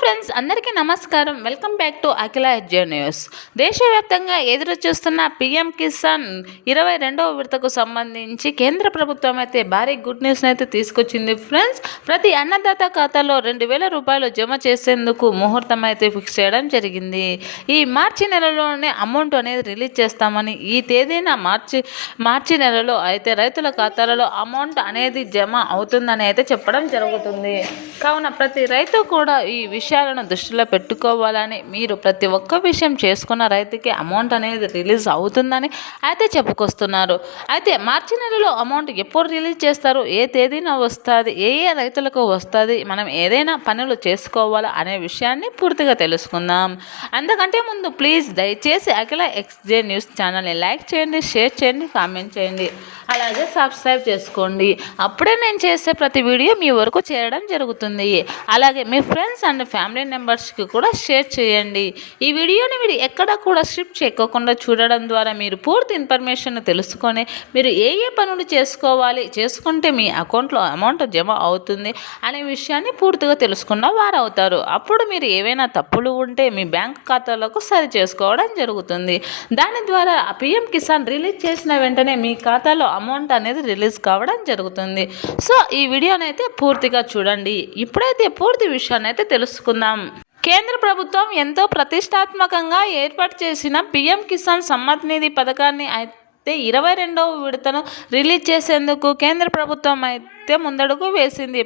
Friends, అందరికీ నమస్కారం. Welcome back to అఖిల ఎడ్జే న్యూస్. దేశవ్యాప్తంగా ఎదురు చూస్తున్న పీఎం కిసాన్ 22వ విడతకు సంబంధించి కేంద్ర ప్రభుత్వం అయితే భారీ గుడ్ న్యూస్ని అయితే తీసుకొచ్చింది. ఫ్రెండ్స్, ప్రతి అన్నదాత ఖాతాలో 2,000 రూపాయలు జమ చేసేందుకు ముహూర్తం అయితే ఫిక్స్ చేయడం జరిగింది. ఈ మార్చి నెలలోనే అమౌంట్ అనేది రిలీజ్ చేస్తామని, ఈ తేదీన మార్చి నెలలో అయితే రైతుల ఖాతాలలో అమౌంట్ అనేది జమ అవుతుందని అయితే చెప్పడం జరుగుతుంది. కావున ప్రతి రైతు కూడా ఈ విషయాలను దృష్టిలో పెట్టుకోవాలని, మీరు ప్రతి ఒక్క విషయం చేసుకున్న రైతుకి అమౌంట్ అనేది రిలీజ్ అవుతుందని అయితే చెప్పుకొస్తున్నారు. అయితే మార్చి నెలలో అమౌంట్ ఎప్పుడు రిలీజ్ చేస్తారు, ఏ తేదీన వస్తుంది, ఏ రైతులకు వస్తుంది, మనం ఏదైనా పనులు చేసుకోవాలా అనే విషయాన్ని పూర్తిగా తెలుసుకుందాం. అంతకంటే ముందు ప్లీజ్ దయచేసి అఖిల ఎక్స్జే న్యూస్ ఛానల్ని లైక్ చేయండి, షేర్ చేయండి, కామెంట్ చేయండి, అలాగే సబ్స్క్రైబ్ చేసుకోండి. అప్పుడే నేను చేసే ప్రతి వీడియో మీ వరకు చేరడం జరుగుతుంది. అలాగే మీ ఫ్రెండ్స్ అండ్ ఫ్యామిలీ మెంబర్స్కి కూడా షేర్ చేయండి. ఈ వీడియోని మీరు ఎక్కడ కూడా స్కిప్ చేయకుండా చూడడం ద్వారా మీరు పూర్తి ఇన్ఫర్మేషన్ తెలుసుకొని మీరు ఏ పనులు చేసుకుంటే మీ అకౌంట్లో అమౌంట్ జమ అవుతుంది అనే విషయాన్ని పూర్తిగా తెలుసుకున్న వారు అవుతారు. అప్పుడు మీరు ఏవైనా తప్పులు ఉంటే మీ బ్యాంక్ ఖాతాలకు సరి చేసుకోవడం జరుగుతుంది. దాని ద్వారా పీఎం కిసాన్ రిలీజ్ చేసిన వెంటనే మీ ఖాతాలో అమౌంట్ అనేది రిలీజ్ కావడం జరుగుతుంది. సో ఈ వీడియోని అయితే పూర్తిగా చూడండి. ఇప్పుడైతే పూర్తి విషయాన్ని అయితే తెలుసుకుందాం. కేంద్ర ప్రభుత్వం ఎంతో ప్రతిష్టాత్మకంగా ఏర్పాటు చేసిన పీఎం కిసాన్ సమ్మత్ నిధి పథకాన్ని అయితే 22వ విడతను రిలీజ్ చేసేందుకు కేంద్ర ప్రభుత్వం అయితే ముందడుగు వేసింది.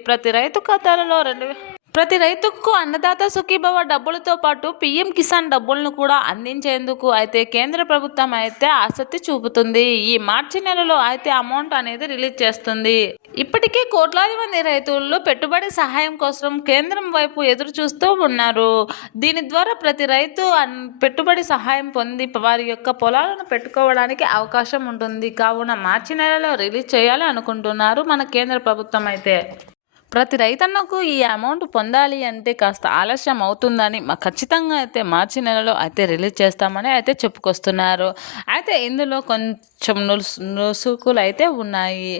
ప్రతి రైతుకు అన్నదాత సుఖీభవ డబ్బులతో పాటు పీఎం కిసాన్ డబ్బులను కూడా అందించేందుకు అయితే కేంద్ర ప్రభుత్వం అయితే ఆసక్తి చూపుతుంది. ఈ మార్చి నెలలో అయితే అమౌంట్ అనేది రిలీజ్ చేస్తుంది. ఇప్పటికే కోట్లాది మంది రైతులు పెట్టుబడి సహాయం కోసం కేంద్రం వైపు ఎదురు చూస్తూ ఉన్నారు. దీని ద్వారా ప్రతి రైతు పెట్టుబడి సహాయం పొంది వారి యొక్క పొలాలను పెట్టుకోవడానికి అవకాశం ఉంటుంది. కావున మార్చి నెలలో రిలీజ్ చేయాలి అనుకుంటున్నారు మన కేంద్ర ప్రభుత్వం అయితే. ప్రతి రైతన్నకు ఈ అమౌంట్ పొందాలి అంటే కాస్త ఆలస్యం అవుతుందని ఖచ్చితంగా అయితే మార్చి నెలలో అయితే రిలీజ్ చేస్తామని అయితే చెప్పుకొస్తున్నారు. అయితే ఇందులో కొంచెం నుసుకులు అయితే ఉన్నాయి.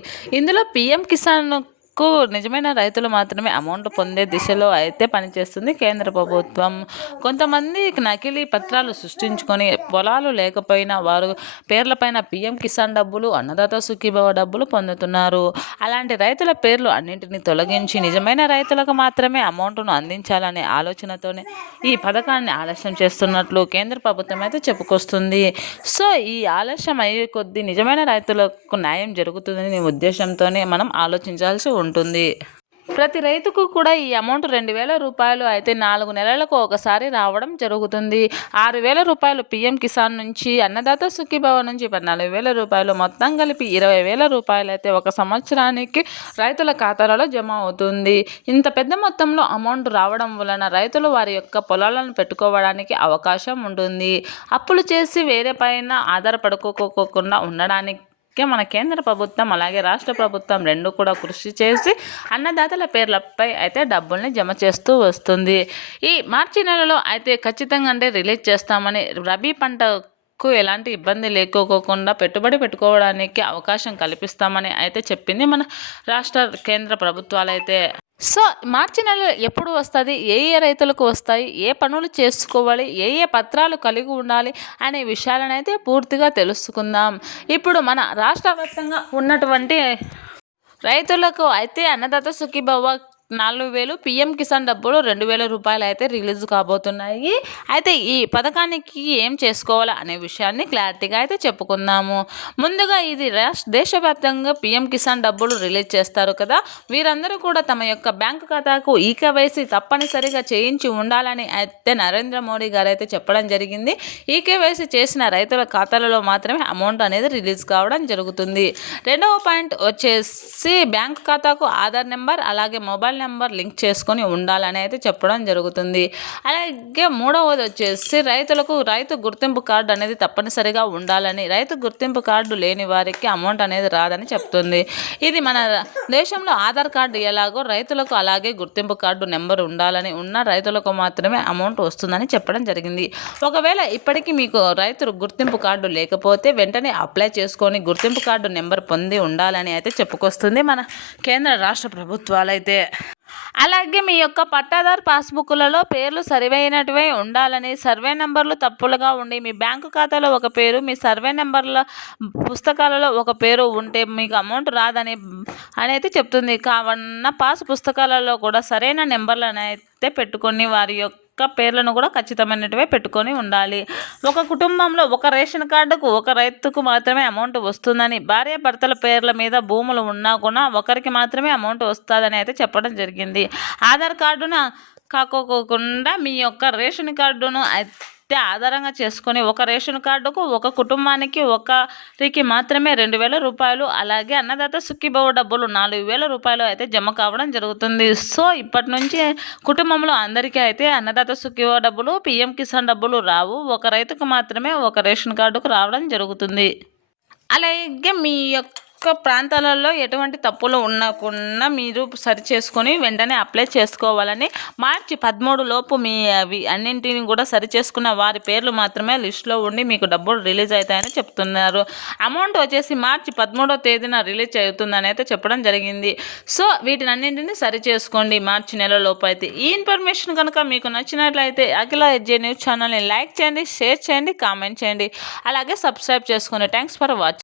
ఇందులో పీఎం కిసాన్ నిజమైన రైతులు మాత్రమే అమౌంట్ పొందే దిశలో అయితే పనిచేస్తుంది కేంద్ర ప్రభుత్వం. కొంతమంది నకిలీ పత్రాలు సృష్టించుకొని పొలాలు లేకపోయినా వారు పేర్లపైన పీఎం కిసాన్ డబ్బులు, అన్నదాత సుఖీభవ డబ్బులు పొందుతున్నారు. అలాంటి రైతుల పేర్లు అన్నింటినీ తొలగించి నిజమైన రైతులకు మాత్రమే అమౌంట్ను అందించాలనే ఆలోచనతోనే ఈ పథకాన్ని ఆలస్యం చేస్తున్నట్లు కేంద్ర ప్రభుత్వం అయితే చెప్పుకొస్తుంది. సో ఈ ఆలస్యం అయ్యే కొద్దీ నిజమైన రైతులకు న్యాయం జరుగుతుందనే ఉద్దేశంతోనే మనం ఆలోచించాల్సి ఉంటుంది. ప్రతి రైతుకు కూడా ఈ అమౌంట్ 2,000 రూపాయలు అయితే 4 నెలలకు ఒకసారి రావడం జరుగుతుంది. 6,000 రూపాయలు పీఎం కిసాన్ నుంచి, అన్నదాత సుఖీభవ నుంచి 14,000 రూపాయలు, మొత్తం కలిపి 20,000 రూపాయలు అయితే ఒక సంవత్సరానికి రైతుల ఖాతాలలో జమ అవుతుంది. ఇంత పెద్ద మొత్తంలో అమౌంట్ రావడం వలన రైతులు వారి యొక్క పొలాలను పెట్టుకోవడానికి అవకాశం ఉంటుంది. అప్పులు చేసి వేరే పైన ఆధారపడుకోకుండా ఉండడానికి మన కేంద్ర ప్రభుత్వం అలాగే రాష్ట్ర ప్రభుత్వం రెండు కూడా కృషి చేసి అన్నదాతల పేర్లపై అయితే డబ్బుల్ని జమ చేస్తూ వస్తుంది. ఈ మార్చి నెలలో అయితే ఖచ్చితంగా రిలీజ్ చేస్తామని, రబీ పంటకు ఎలాంటి ఇబ్బంది లేకోకుండా పెట్టుబడి పెట్టుకోవడానికి అవకాశం కల్పిస్తామని అయితే చెప్పింది మన రాష్ట్ర కేంద్ర ప్రభుత్వాలు అయితే. సో మార్చి నెల ఎప్పుడు వస్తుంది, ఏ రైతులకు వస్తాయి, ఏ పనులు చేసుకోవాలి, ఏ పత్రాలు కలిగి ఉండాలి అనే విషయాలను అయితే పూర్తిగా తెలుసుకుందాం. ఇప్పుడు మన రాష్ట్ర వ్యాప్తంగా ఉన్నటువంటి రైతులకు అయితే అన్నదాత సుఖీభవ 4,000, పీఎం కిసాన్ డబ్బులు 2,000 రూపాయలు అయితే రిలీజ్ కాబోతున్నాయి. అయితే ఈ పథకానికి ఏం చేసుకోవాలా అనే విషయాన్ని క్లారిటీగా అయితే చెప్పుకుందాము. ముందుగా ఇది దేశవ్యాప్తంగా పీఎం కిసాన్ డబ్బులు రిలీజ్ చేస్తారు కదా, వీరందరూ కూడా తమ యొక్క బ్యాంకు ఖాతాకు ఈకేవైసీ తప్పనిసరిగా చేయించి ఉండాలని అయితే నరేంద్ర మోడీ గారు అయితే చెప్పడం జరిగింది. ఈకేవైసీ చేసిన రైతుల ఖాతాలలో మాత్రమే అమౌంట్ అనేది రిలీజ్ కావడం జరుగుతుంది. రెండవ పాయింట్ వచ్చేసి బ్యాంకు ఖాతాకు ఆధార్ నెంబర్ అలాగే మొబైల్ నెంబర్ లింక్ చేసుకొని ఉండాలని అయితే చెప్పడం జరుగుతుంది. అలాగే మూడవది వచ్చేసి రైతు గుర్తింపు కార్డు అనేది తప్పనిసరిగా ఉండాలని, రైతు గుర్తింపు కార్డు లేని వారికి అమౌంట్ అనేది రాదని చెప్తుంది. ఇది మన దేశంలో ఆధార్ కార్డు ఎలాగో రైతులకు అలాగే గుర్తింపు కార్డు నెంబర్ ఉండాలని, ఉన్న రైతులకు మాత్రమే అమౌంట్ వస్తుందని చెప్పడం జరిగింది. ఒకవేళ ఇప్పటికీ మీకు రైతు గుర్తింపు కార్డు లేకపోతే వెంటనే అప్లై చేసుకొని గుర్తింపు కార్డు నెంబర్ పొంది ఉండాలని అయితే చెప్పుకొస్తుంది మన కేంద్ర రాష్ట్ర ప్రభుత్వాలు అయితే. అలాగే మీ యొక్క పట్టాదారు పాస్బుక్‌లలో పేర్లు సరివైనటివే ఉండాలని, సర్వే నంబర్‌లు తప్పులుగా ఉండి, మీ బ్యాంకు ఖాతాలో ఒక పేరు, మీ సర్వే నంబర్‌ల పుస్తకాలలో ఒక పేరు ఉంటే మీకు అమౌంట్ రాదని అనైతే చెప్తుంది. కావున పాస్ పుస్తకాలలో కూడా సరైన నంబర్‌లనైతే పెట్టుకొని వారి యొక్క పేర్లను కూడా ఖచ్చితమైనటివే పెట్టుకొని ఉండాలి. ఒక కుటుంబంలో ఒక రేషన్ కార్డుకు ఒక రైతుకు మాత్రమే అమౌంట్ వస్తుందని, భార్యాభర్తల పేర్ల మీద భూములు ఉన్నా కూడా ఒకరికి మాత్రమే అమౌంట్ వస్తుందని అయితే చెప్పడం జరిగింది. ఆధార్ కార్డును కాకోకుండా మీ యొక్క రేషన్ కార్డును అయితే ఆధారంగా చేసుకొని ఒక రేషన్ కార్డుకు ఒక కుటుంబానికి ఒకరికి మాత్రమే 2,000 రూపాయలు, అలాగే అన్నదాత సుఖీభవ డబ్బులు 4,000 రూపాయలు అయితే జమ కావడం జరుగుతుంది. సో ఇప్పటి నుంచి కుటుంబంలో అందరికీ అయితే అన్నదాత సుఖీభవ డబ్బులు, పీఎం కిసాన్ డబ్బులు రావు. ఒక రైతుకు మాత్రమే ఒక రేషన్ కార్డుకు రావడం జరుగుతుంది. అలాగే మీ యొక్క ప్రాంతాలలో ఎటువంటి తప్పులు ఉండకుండా మీరు సరి చేసుకొని వెంటనే అప్లై చేసుకోవాలని, మార్చి 13 లోపు మీ అవి అన్నింటిని కూడా సరి చేసుకున్న వారి పేర్లు మాత్రమే లిస్టులో ఉండి మీకు డబ్బులు రిలీజ్ అవుతాయని చెప్తున్నారు. అమౌంట్ వచ్చేసి మార్చి 13వ తేదీన రిలీజ్ అవుతుందని అయితే చెప్పడం జరిగింది. సో వీటిని అన్నింటినీ సరి చేసుకోండి మార్చి నెల లోపు అయితే. ఈ ఇన్ఫర్మేషన్ కనుక మీకు నచ్చినట్లయితే అఖిల ఎడ్జే న్యూస్ ఛానల్ని లైక్ చేయండి, షేర్ చేయండి, కామెంట్ చేయండి, అలాగే సబ్స్క్రైబ్ చేసుకోండి. Thanks for watching.